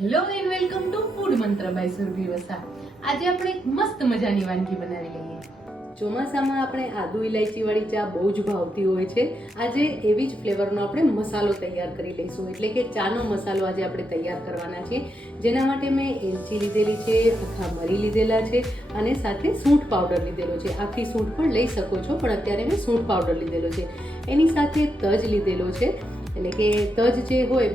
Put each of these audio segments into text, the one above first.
Hello and welcome to food મંત્ર by Surabhi Vasa. આજે આપણે એક મસ્ત મજાની વાનગી બનાવી લઈએ. ચોમાસામાં આપણે આદુ ઇલાયચી વાળી ચા બહુ જ ભાવતી હોય છે. આજે એવી જ ફ્લેવરનો આપણે મસાલો તૈયાર કરી લઈશું, એટલે કે ચાનો મસાલો આજે આપણે તૈયાર કરવાના છીએ. જેના માટે મેં એલચી લીધેલી છે, આખા મરી લીધેલા છે અને સાથે સૂંઠ પાવડર લીધેલો છે. આખી સૂંઠ પણ લઈ શકો છો, પણ અત્યારે મેં સૂંઠ પાવડર લીધેલો છે. એની સાથે તજ લીધેલો છે, એટલે કે તજ જે હોય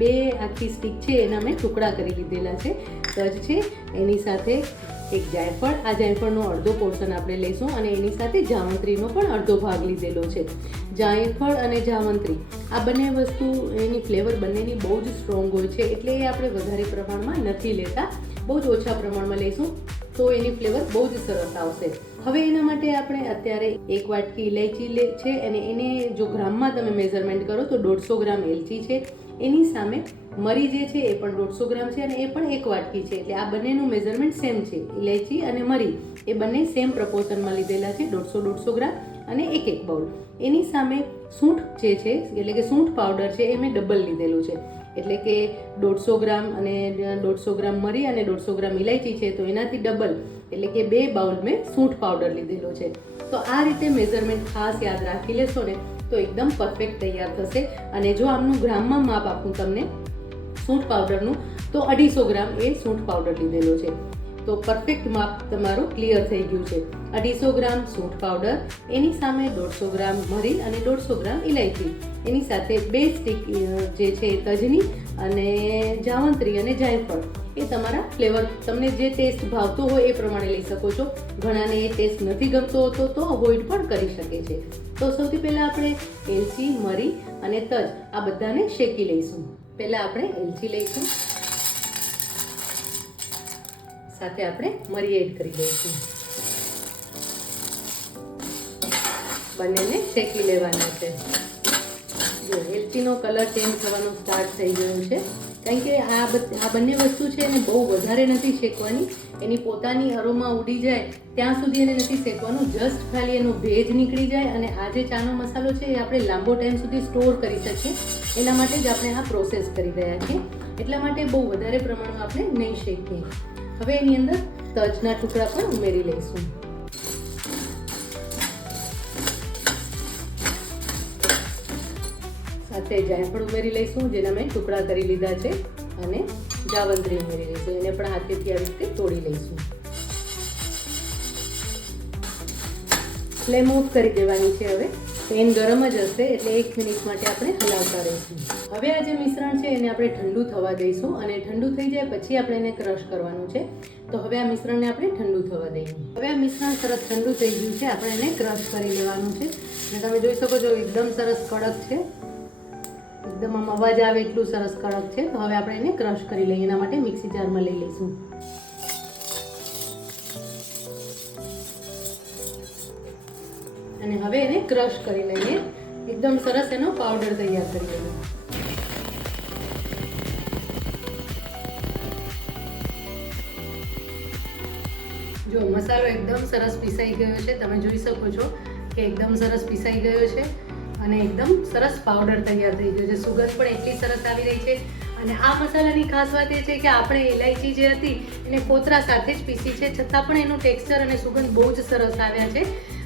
બે આખી સ્ટીક છે એના મેં ટુકડા કરી લીધેલા છે. તજ છે, એની સાથે એક જાયફળ, આ જાયફળનો અડધો પોર્શન આપણે લઈશું અને એની સાથે જાવંત્રીનો પણ અડધો ભાગ લીધેલો છે. જાયફળ અને જાવંત્રી આ બંને વસ્તુ એની ફ્લેવર બંનેની બહુ જ સ્ટ્રોંગ હોય છે, એટલે એ આપણે વધારે પ્રમાણમાં નથી લેતા, બહુ જ ઓછા પ્રમાણમાં લઈશું તો એની ફ્લેવર બહુ જ સરસ આવશે. હવે એના માટે આપણે અત્યારે એક વાટકી ઇલાયચી છે અને એને જો ગ્રામમાં તમે મેઝરમેન્ટ કરો તો 150 ગ્રામ એલચી છે. એની સામે મરી જે છે એ પણ 150 ગ્રામ છે અને એ પણ એક વાટકી છે, એટલે આ બંનેનું મેઝરમેન્ટ સેમ છે. ઇલાયચી અને મરી એ બંને સેમ પ્રપોર્શનમાં લીધેલા છે, 150 ગ્રામ અને એક બાઉલ. એની સામે સૂંઠ જે છે, એટલે કે સૂંઠ પાવડર છે, એ મેં ડબલ લીધેલું છે, એટલે કે 150 ગ્રામ અને 150 ગ્રામ મરી અને 150 ગ્રામ ઇલાયચી છે, તો એનાથી ડબલ એટલે કે 2 બાઉલ મેં સૂંઠ પાવડર લીધેલો છે. તો આ રીતે મેઝરમેન્ટ ખાસ યાદ રાખી લેશો ને તો એકદમ પરફેક્ટ તૈયાર થશે. અને જો આમનું ગ્રામમાં માપ આપું તમને સૂંઠ પાવડરનું તો 250 ગ્રામ એ સૂંઠ પાવડર લીધેલો છે. તો પરફેક્ટ માપ તમારું ક્લિયર થઈ ગયું છે. 250 ગ્રામ સૂંઠ પાવડર, એની સામે 150 ગ્રામ મરી અને 150 ગ્રામ ઇલાયચી, એની સાથે 2 સ્ટીક જે છે તજની અને જાવંત્રી અને જાયફળ. એ તમારા ફ્લેવર, તમને જે ટેસ્ટ ભાવતો હોય એ પ્રમાણે લઈ શકો છો. ઘણાને એ ટેસ્ટ નથી ગમતો હોતો તો અવોઇડ પણ કરી શકે છે. તો સૌથી પહેલાં આપણે એલચી, મરી અને તજ આ બધાને શેકી લઈશું. પહેલાં આપણે એલચી લઈશું, સાથે આપણે મરી એડ કરી દઈશું. બંનેને શેકી લેવાના છે. જો એલચીનો કલર ચેન્જ થવાનો સ્ટાર્ટ થઈ ગયો છે, કારણ કે આ બંને વસ્તુ છે એને બહુ વધારે નથી શેકવાની. એની પોતાની અરોમા ઉડી જાય ત્યાં સુધી એને નથી શેકવાનું, જસ્ટ ખાલી એનો ભેજ નીકળી જાય અને આ જે ચાનો મસાલો છે એ આપણે લાંબો ટાઈમ સુધી સ્ટોર કરી શકીએ, એના માટે જ આપણે આ પ્રોસેસ કરી રહ્યા છીએ. એટલા માટે બહુ વધારે પ્રમાણમાં આપણે નહીં શેકીએ. હવે એની અંદર તજના ટુકડા પણ ઉમેરી લઈશું. સાથે જાયફળ ઉમેરી લઈશું, જેના મેં ટુકડા કરી લીધા છે, અને જાવંત્રી ઉમેરી લઈશું. એને પણ હાથેથી આવી રીતે તોડી લઈશું. ફ્લેમ ઓફ કરી દેવાની છે. હવે પેન ગરમ જ હશે એટલે 1 મિનિટ માટે આપણે હલાવતા રહીશું. હવે આ જે મિશ્રણ છે એને આપણે ઠંડુ થવા દઈશું અને ઠંડુ થઈ જાય પછી આપણે એને ક્રશ કરવાનું છે. તો હવે આ મિશ્રણને આપણે ઠંડુ થવા દઈએ. હવે આ મિશ્રણ સરસ ઠંડુ થઈ ગયું છે, આપણે એને ક્રશ કરી લેવાનું છે. અને તમે જોઈ શકો છો એકદમ સરસ કડક છે, એકદમ આમ અવાજ આવે એટલું સરસ કડક છે. તો હવે આપણે એને ક્રશ કરી લઈએ. એના માટે મિક્સી જારમાં લઈ લઈશું. અને હવે એને ક્રશ કરી લઈએ. એકદમ સરસ એનો પાવડર તૈયાર કરી લઈએ. જો મસાલો એકદમ સરસ પીસાઈ ગયો છે, તમે જોઈ શકો છો કે એકદમ સરસ પીસાઈ ગયો છે અને એકદમ સરસ પાવડર તૈયાર થઈ ગયો છે. સુગંધ પણ એટલી સરસ આવી રહી છે. અને આ મસાલાની ખાસ વાત એ છે કે આપણે ઇલાયચી જે હતી એને કોતરા સાથે જ પીસી છે, છતાં પણ એનું ટેક્સચર અને સુગંધ બહુ જ સરસ આવ્યા છે.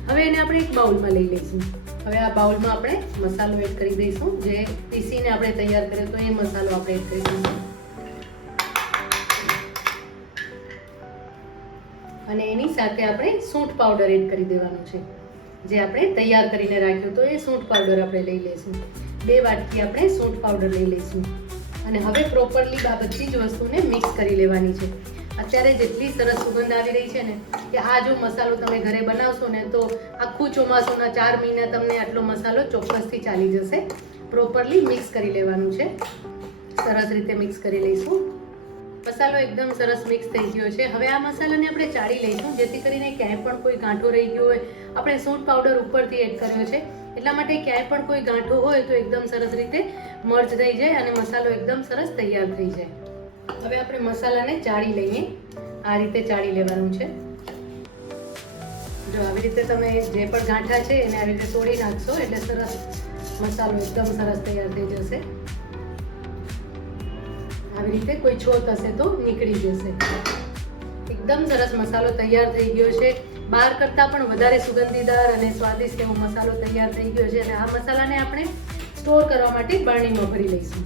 હવે એને આપણે એક બાઉલમાં લઈ લઈશું. હવે આ બાઉલમાં આપણે મસાલો એડ કરી દઈશું, જે પીસીને આપણે તૈયાર કર્યો તો એ મસાલો આપણે એડ કરીશું. અને એની સાથે આપણે સૂંઠ પાવડર એડ કરી દેવાનું છે, જે આપણે તૈયાર કરીને રાખ્યો તો એ સૂંઠ પાવડર આપણે લઈ લઈશું. 2 વાટકી આપણે સૂંઠ પાવડર લઈ લઈશું. અને હવે પ્રોપરલી આ બધી જ વસ્તુને મિક્સ કરી લેવાની છે. અત્યારે જેટલી સરસ સુગંધ આવી રહી છે ને કે આ જો મસાલો તમે ઘરે બનાવશો ને તો આખું ચોમાસુના 4 મહિના તમને આટલો મસાલો ચોક્કસથી ચાલી જશે. પ્રોપરલી મિક્સ કરી લેવાનું છે. સરસ રીતે મિક્સ કરી લઈશું. મસાલો એકદમ સરસ મિક્સ થઈ ગયો છે. હવે આ મસાલાને આપણે ચાળી લઈશું, જેથી કરીને ક્યાંય પણ કોઈ ગાંઠો રહી ગયો હોય. આપણે સૂંઠ પાવડર ઉપરથી એડ કર્યો છે એટલા માટે ક્યાંય પણ કોઈ ગાંઠો હોય તો એકદમ સરસ રીતે મર્જ થઈ જાય અને મસાલો એકદમ સરસ તૈયાર થઈ જાય. હવે આપણે મસાલાને ચાળી લઈએ. આ રીતે ચાળી લેવાનું છે. જો આવી રીતે તમે જે પણ ગાંઠા છે એને આવી રીતે તોડી નાખશો એટલે સરસ મસાલો એકદમ સરસ તૈયાર થઈ જશે. આવી આવી રીતે કોઈ છોત હશે તો નીકળી જશે. એકદમ સરસ મસાલો તૈયાર થઈ ગયો છે. બહાર કરતાં પણ વધારે સુગંધીદાર અને સ્વાદિષ્ટ એવો મસાલો તૈયાર થઈ ગયો છે અને આ મસાલાને આપણે સ્ટોર કરવા માટે બરણીમાં ભરી લઈશું.